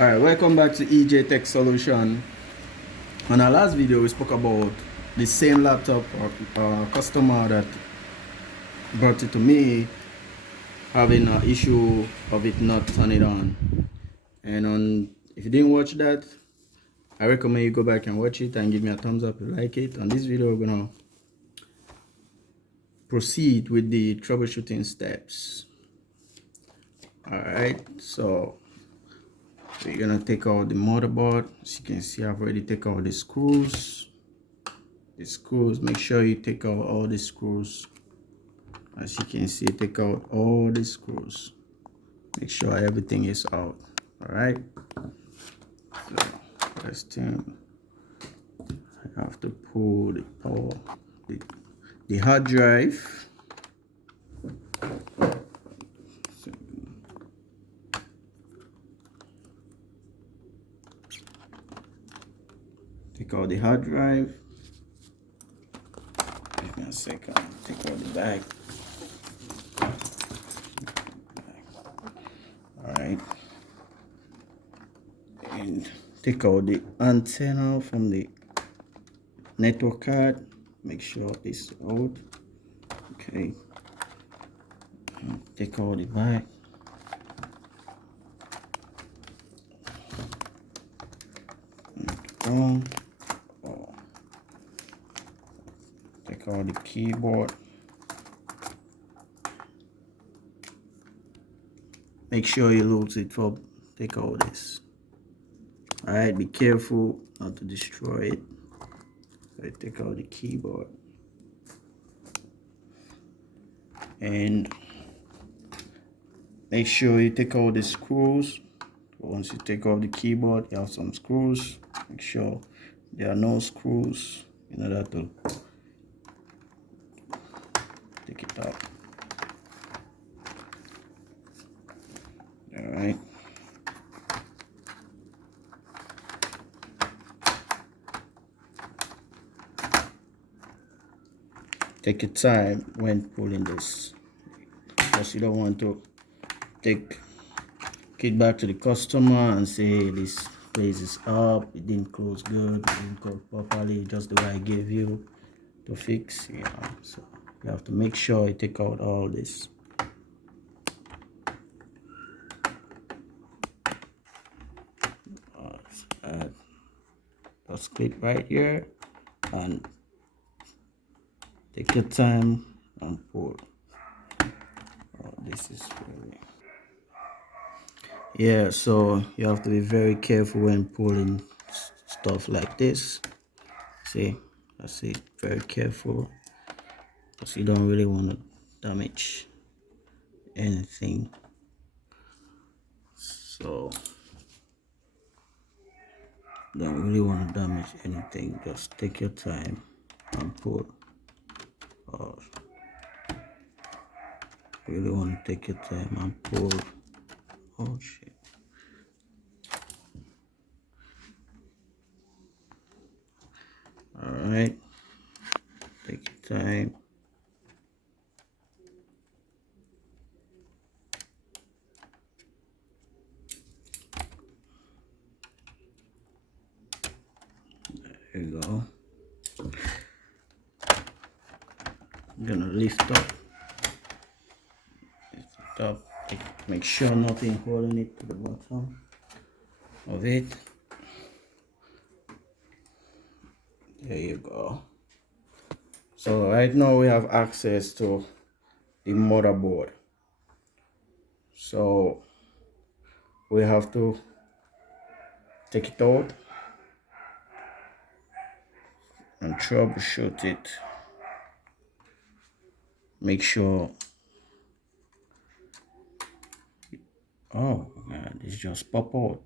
Alright, welcome back to EJ Tech Solution. On our last video, we spoke about the same laptop or customer that brought it to me having an issue of it not turning on. And if you didn't watch that, I recommend you go back and watch it and give me a thumbs up if you like it. On this video, we're gonna proceed with the troubleshooting steps. Alright, so we're gonna take out the motherboard. As you can see, I've already taken out the screws. Make sure you take out all the screws. As you can see, take out all the screws. Make sure everything is out. All right. So first thing, I have to pull the power, the hard drive. Take out the hard drive. Give me a second. Take out the bag. All right. And take out the antenna from the network card. Make sure it's out. Okay. And take out the back. Take out the keyboard. Make sure you load it up. Take out this. Alright, be careful not to destroy it. So take out the keyboard. And make sure you take out the screws. Once you take off the keyboard, you have some screws. Make sure there are no screws in order to take it out. All right. Take your time when pulling this, because you don't want to take it back to the customer and say this place is up, it didn't close good, it didn't close properly, just the way I gave you to fix. So you have to make sure you take out all this. Just click right here and take your time and pull. This is very, so you have to be very careful when pulling stuff like this. See, that's it, very careful, because you don't really want to damage anything. So don't really want to damage anything. Just take your time and pull. Really want to take your time and pull. Oh shit. All right, take your time. There you go. I'm gonna lift up. Make sure nothing holding it to the bottom of it. There you go. So right now we have access to the motherboard. So we have to take it out and troubleshoot it. Make sure. Oh man, this just pop out.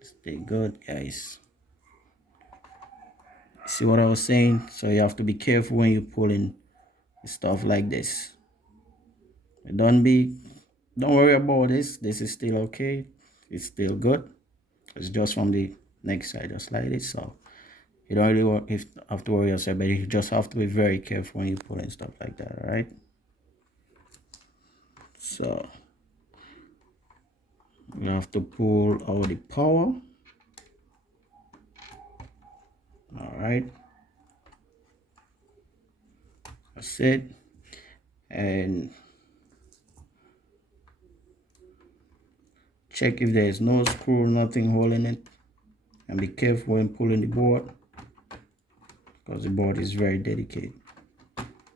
Stay good, guys. See what I was saying? So you have to be careful when you're pulling stuff like this. Don't worry about this. This is still okay. It's still good. It's just from the next side, just like this. So you don't really have to worry yourself, but you just have to be very careful when you're pulling stuff like that. All right. So we have to pull out the power. All right, that's it. And check if there is no screw, nothing holding it, and be careful when pulling the board because the board is very delicate.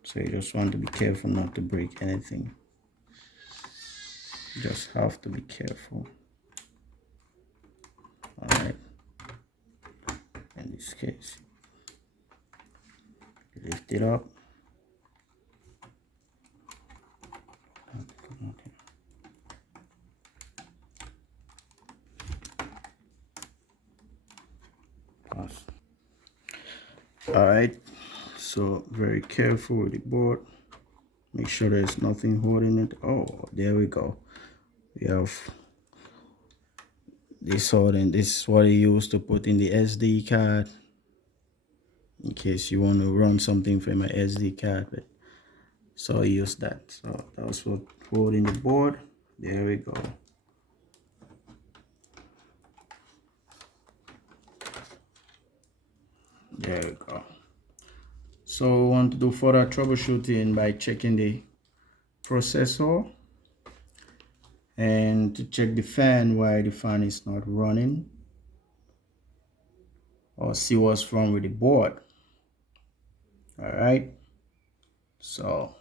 So you just want to be careful not to break anything. You just have to be careful. All right. In this case, lift it up. All right, so very careful with the board. Make sure there's nothing holding it. Oh, there we go. We have this holding. This is what you use to put in the SD card in case you want to run something from an SD card. But so I use that. So that's what holding the board. There we go. There we go. So we want to do further troubleshooting by checking the processor and to check the fan, why the fan is not running, or see what's wrong with the board. All right, so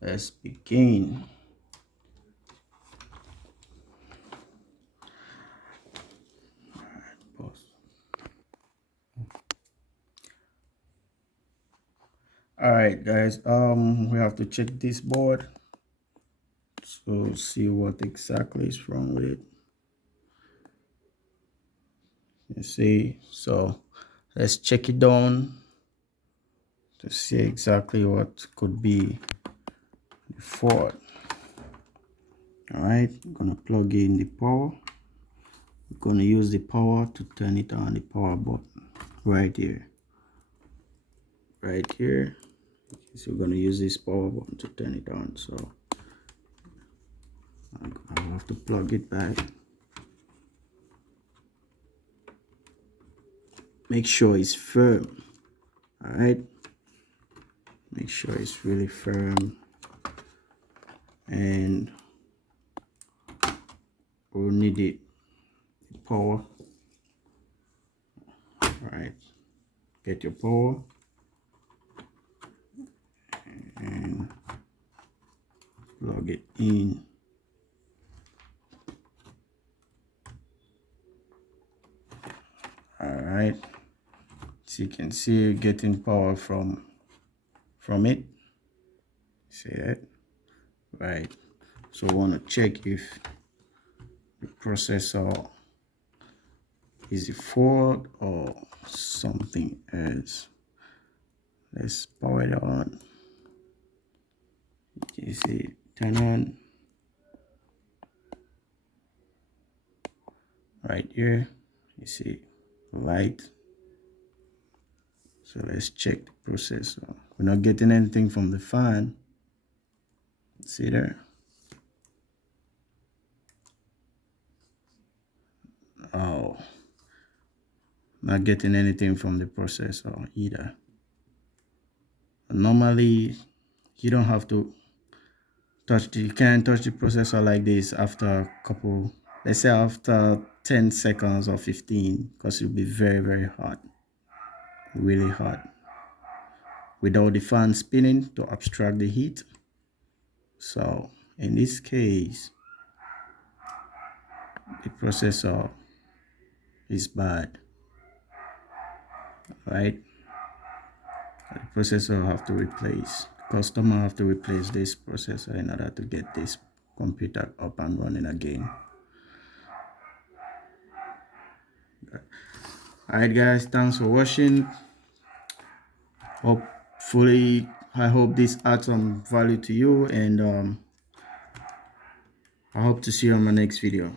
let's begin. All right, pause. All right, guys, we have to check this board, so see what exactly is wrong with it. You see, so let's check it down to see exactly what could be the fault. All right, I'm gonna plug in the power. I'm gonna use the power to turn it on, the power button right here. Right here. So we're gonna use this power button to turn it on. So I have to plug it back. Make sure it's firm. All right. Make sure it's really firm. And we'll need the power. All right. Get your power. And plug it in. All right, so you can see you're getting power from it. See that? Right. So I want to check if the processor is a fault or something else. Let's power it on. You see, turn on. Right here, you see light. So let's check the processor. We're not getting anything from the fan. See there? Oh, not getting anything from the processor either. Normally, you don't have to touch you can't touch the processor like this after a couple, let's say after 10 seconds or 15, because it'll be very hot, really hot, without the fan spinning to abstract the heat. So in this case, the processor is bad, right? The processor have to replace, customer have to replace this processor in order to get this computer up and running again. Alright guys, thanks for watching. Hopefully I hope this adds some value to you, and I hope to see you on my next video.